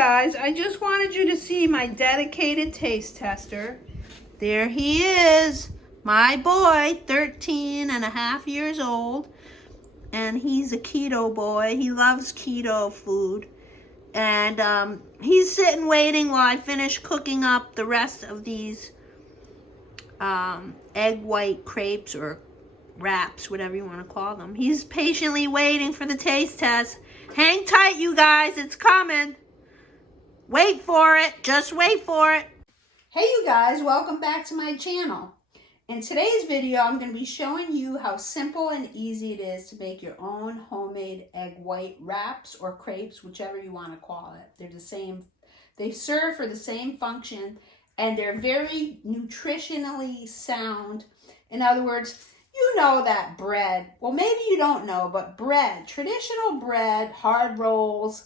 guys, I just wanted you to see my dedicated taste tester. There he is, my boy, 13 and a half years old, and he's a keto boy. He loves keto food, and he's sitting waiting while I finish cooking up the rest of these egg white crepes or wraps, whatever you want to call them. He's patiently waiting for the taste test. Hang tight, you guys, it's coming. Wait for it, just wait for it. Hey you guys, welcome back to my channel. In today's video, I'm going to be showing you how simple and easy it is to make your own homemade egg white wraps or crepes, whichever you want to call it. They're the same, they serve for the same function, and they're very nutritionally sound. In other words, you know that bread, well maybe you don't know, but bread, traditional bread, hard rolls,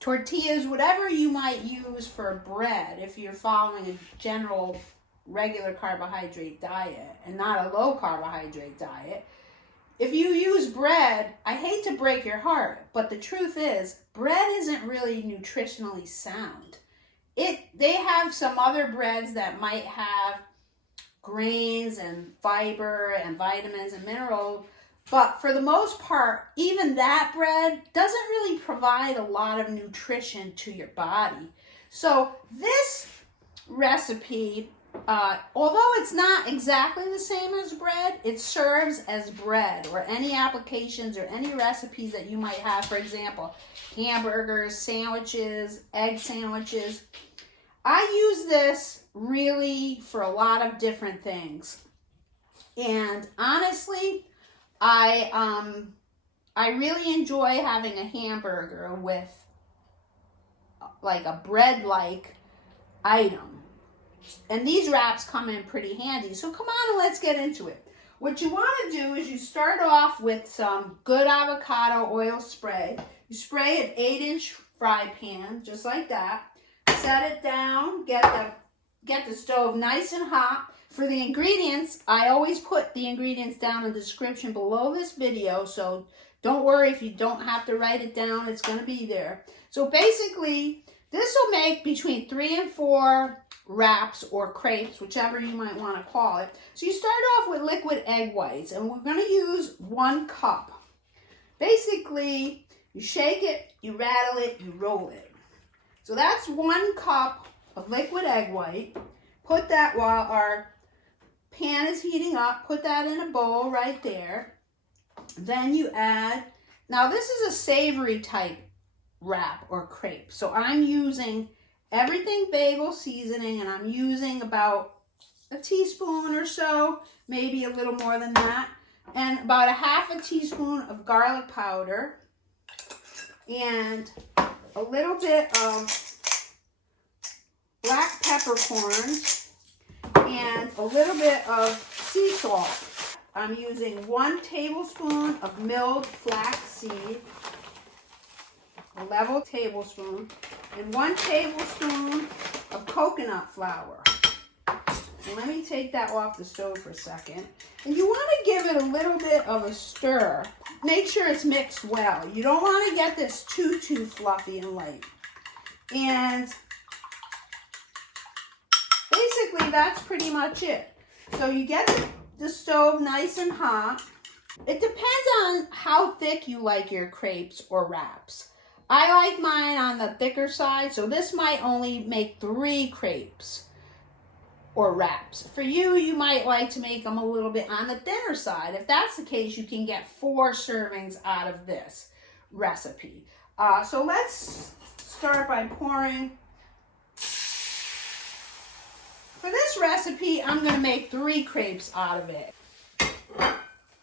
tortillas, whatever you might use for bread, if you're following a general regular carbohydrate diet and not a low carbohydrate diet. If you use bread, I hate to break your heart, but the truth is, bread isn't really nutritionally sound. They have some other breads that might have grains and fiber and vitamins and minerals, but for the most part, even that bread doesn't really provide a lot of nutrition to your body. So this recipe, although it's not exactly the same as bread, it serves as bread, or any applications or any recipes that you might have. For example, hamburgers, sandwiches, egg sandwiches. I use this really for a lot of different things. And honestly, I really enjoy having a hamburger with like a bread-like item. And these wraps come in pretty handy. So come on and let's get into it. What you want to do is you start off with some good avocado oil spray. You spray an 8-inch fry pan, just like that. Set it down, get the stove nice and hot. For the ingredients, I always put the ingredients down in the description below this video, so don't worry if you don't have to write it down, it's going to be there. So basically, this will make between 3 and 4 wraps or crepes, whichever you might want to call it. So you start off with liquid egg whites, and we're going to use 1 cup. Basically, you shake it, you rattle it, you roll it. So that's 1 cup of liquid egg white. Put that while our pan is heating up, put that in a bowl right there. Then you add, now this is a savory type wrap or crepe. So I'm using everything bagel seasoning, and I'm using about a teaspoon or so, maybe a little more than that, and about a ½ teaspoon of garlic powder, and a little bit of black peppercorns, and a little bit of sea salt. I'm using 1 tablespoon of milled flax seed, a level tablespoon, and 1 tablespoon of coconut flour. And let me take that off the stove for a second. And you want to give it a little bit of a stir. Make sure it's mixed well. You don't want to get this too fluffy and light. And basically that's pretty much it. So you get the stove nice and hot. It depends on how thick you like your crepes or wraps. I like mine on the thicker side, so this might only make 3 crepes or wraps. For you, you might like to make them a little bit on the thinner side. If that's the case, you can get 4 servings out of this recipe. So let's start by pouring. For this recipe, I'm going to make 3 crepes out of it.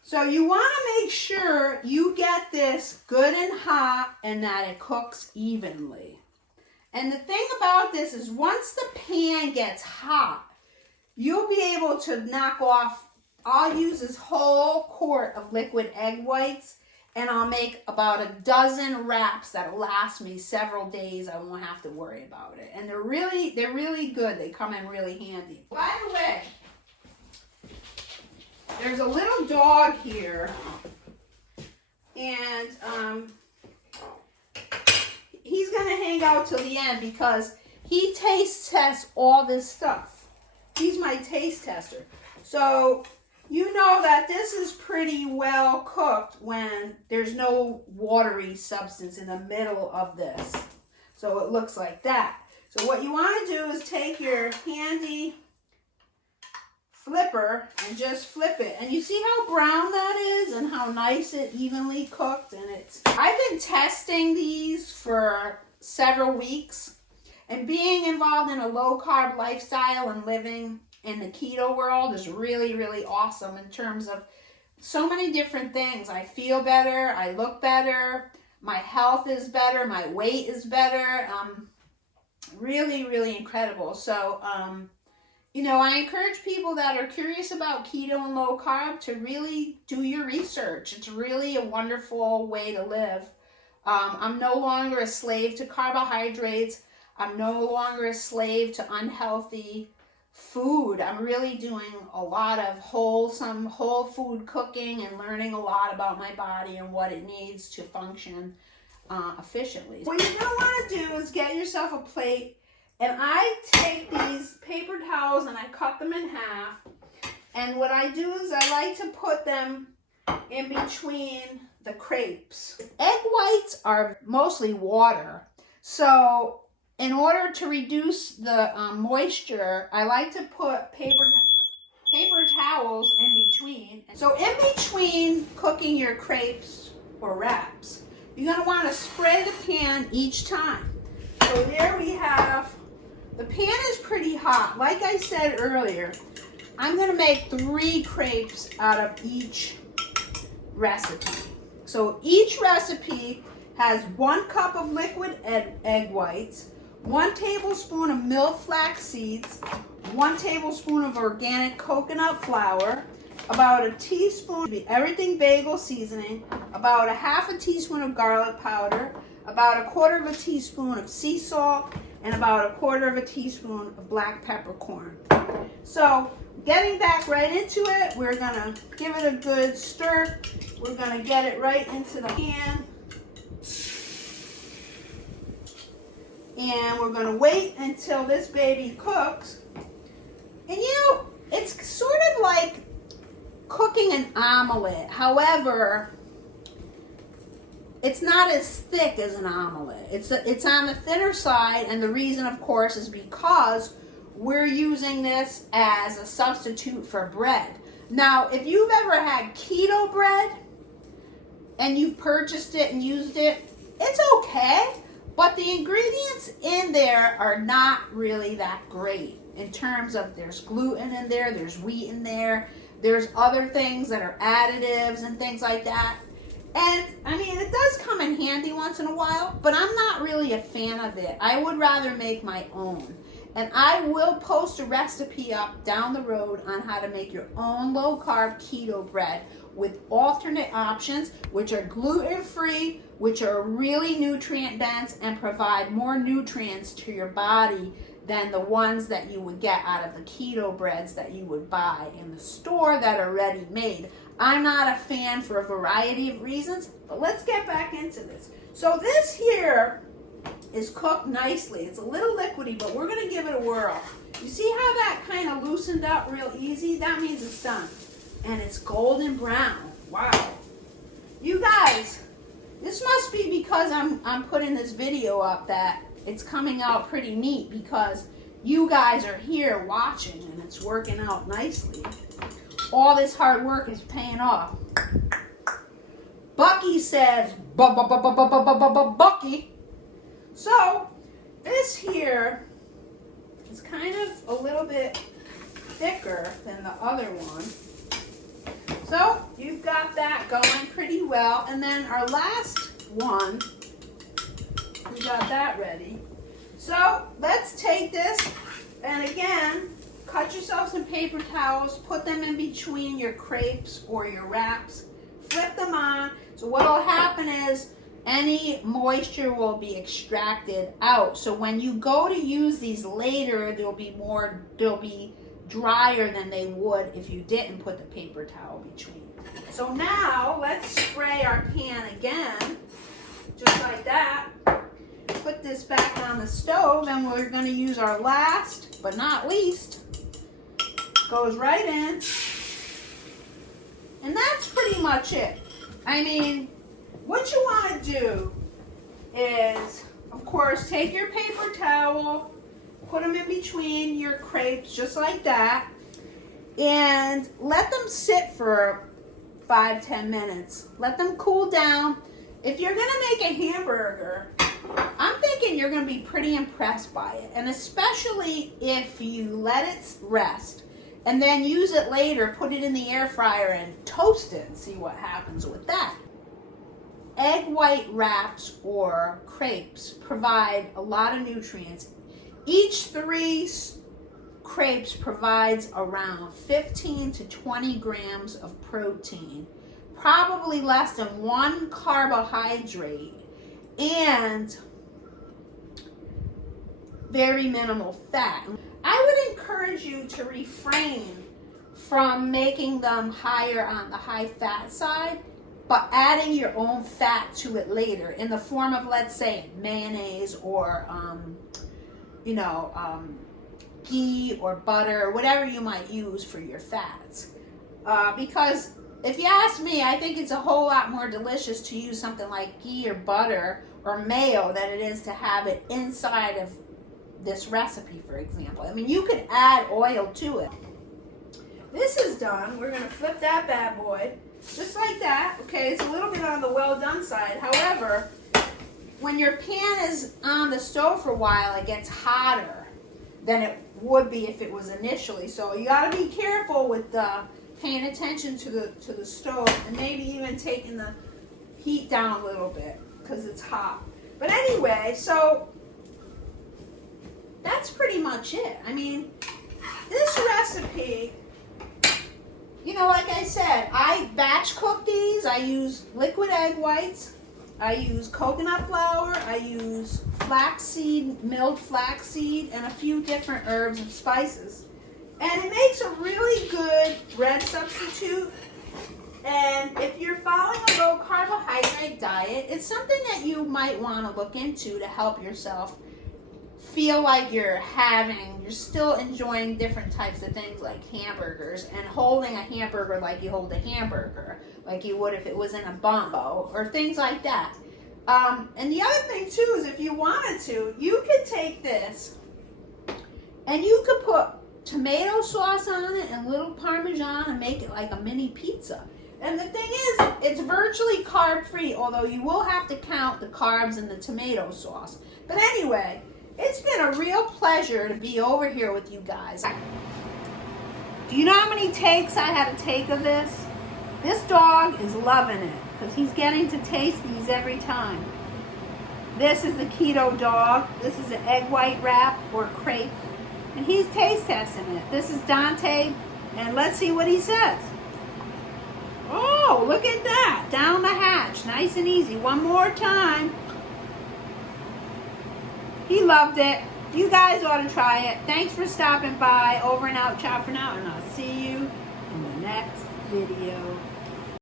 So you want to make sure you get this good and hot and that it cooks evenly. And the thing about this is once the pan gets hot, you'll be able to knock off, I'll use this whole quart of liquid egg whites, and I'll make about a dozen wraps that'll last me several days. I won't have to worry about it. And they're really good. They come in really handy. By the way, there's a little dog here, and he's going to hang out till the end because he taste tests all this stuff. He's my taste tester. So you know that this is pretty well cooked when there's no watery substance in the middle of this. So it looks like that. So what you want to do is take your handy flipper and just flip it. And you see how brown that is and how nice it evenly cooked? And I've been testing these for several weeks. And being involved in a low carb lifestyle and living in the keto world is really, really awesome in terms of so many different things. I feel better, I look better, my health is better, my weight is better. Really, really incredible. So, you know, I encourage people that are curious about keto and low carb to really do your research. It's really a wonderful way to live. I'm no longer a slave to carbohydrates. I'm no longer a slave to unhealthy food. I'm really doing a lot of wholesome, whole food cooking and learning a lot about my body and what it needs to function efficiently. What you're going to want to do is get yourself a plate, and I take these paper towels and I cut them in half, and what I do is I like to put them in between the crepes. Egg whites are mostly water, so in order to reduce the moisture, I like to put paper towels in between. So in between cooking your crepes or wraps, you're going to want to spray the pan each time. So there we have, the pan is pretty hot. Like I said earlier, I'm going to make 3 crepes out of each recipe. So each recipe has 1 cup of liquid egg whites, 1 tablespoon of milled flax seeds, 1 tablespoon of organic coconut flour, about a teaspoon of everything bagel seasoning, about a half a teaspoon of garlic powder, about a quarter of a teaspoon of sea salt, and about a quarter of a teaspoon of black peppercorn. So getting back right into it, we're gonna give it a good stir. We're gonna get it right into the pan. And we're gonna wait until this baby cooks. And you know, it's sort of like cooking an omelet. However, it's not as thick as an omelet. It's on the thinner side, and the reason, of course, is because we're using this as a substitute for bread. Now, if you've ever had keto bread and you've purchased it and used it, it's okay, but the ingredients in there are not really that great in terms of there's gluten in there, there's wheat in there, there's other things that are additives and things like that. And I mean, it does come in handy once in a while, but I'm not really a fan of it. I would rather make my own. And I will post a recipe up down the road on how to make your own low carb keto bread with alternate options, which are gluten-free, which are really nutrient dense and provide more nutrients to your body than the ones that you would get out of the keto breads that you would buy in the store that are ready made. I'm not a fan for a variety of reasons, but let's get back into this. So this here is cooked nicely. It's a little liquidy, but we're gonna give it a whirl. You see how that kind of loosened up real easy? That means it's done. And it's golden brown. Wow. You guys, this must be because I'm putting this video up that it's coming out pretty neat, because you guys are here watching and it's working out nicely. All this hard work is paying off. Bucky says, Bucky. So, this here is kind of a little bit thicker than the other one. So, you've got that going pretty well. And then our last one, we got that ready. So, let's take this, and again, cut yourself some paper towels, put them in between your crepes or your wraps, flip them on. So what will happen is any moisture will be extracted out. So when you go to use these later, they'll be drier than they would if you didn't put the paper towel between. So now let's spray our pan again, just like that. Put put this back on the stove, and we're going to use our last but not least. Goes right in. And that's pretty much it. I mean, what you want to do is, of course, take your paper towel, put them in between your crepes, just like that, and let them sit for 5-10 minutes. Let them cool down. If you're going to make a hamburger, I'm thinking you're going to be pretty impressed by it, and especially if you let it rest and then use it later, put it in the air fryer and toast it and see what happens with that. Egg white wraps or crepes provide a lot of nutrients. Each 3 crepes provides around 15 to 20 grams of protein, probably less than 1 carbohydrate, and very minimal fat. I would encourage you to refrain from making them higher on the high fat side, but adding your own fat to it later in the form of, let's say, mayonnaise or ghee or butter, or whatever you might use for your fats. Because if you ask me, I think it's a whole lot more delicious to use something like ghee or butter or mayo than it is to have it inside of this recipe, for example. I mean, you could add oil to it. This is done. We're going to flip that bad boy just like that. Okay, it's a little bit on the well done side. However, when your pan is on the stove for a while, it gets hotter than it would be if it was initially. So you got to be careful with paying attention to the stove, and maybe even taking the heat down a little bit because it's hot. But anyway, so that's pretty much it. I mean, this recipe, like I said, I batch cook these. I use liquid egg whites. I use coconut flour. I use flaxseed, milled flaxseed, and a few different herbs and spices. And it makes a really good bread substitute. And if you're following a low carbohydrate diet, it's something that you might want to look into to help yourself feel like you're still enjoying different types of things like hamburgers, and holding a hamburger like you hold a hamburger, like you would if it was in a bun, or things like that. And the other thing too is, if you wanted to, you could take this and you could put tomato sauce on it and a little Parmesan and make it like a mini pizza. And the thing is, it's virtually carb free, although you will have to count the carbs in the tomato sauce. But anyway, it's been a real pleasure to be over here with you guys. Do you know how many takes I had to take of this? This dog is loving it because he's getting to taste these every time. This is the Keto dog. This is an egg white wrap or crepe. And he's taste testing it. This is Dante, and let's see what he says. Oh, look at that. Down the hatch. Nice and easy. One more time. He loved it. You guys ought to try it. Thanks for stopping by. Over and out. Ciao for now. And I'll see you in the next video.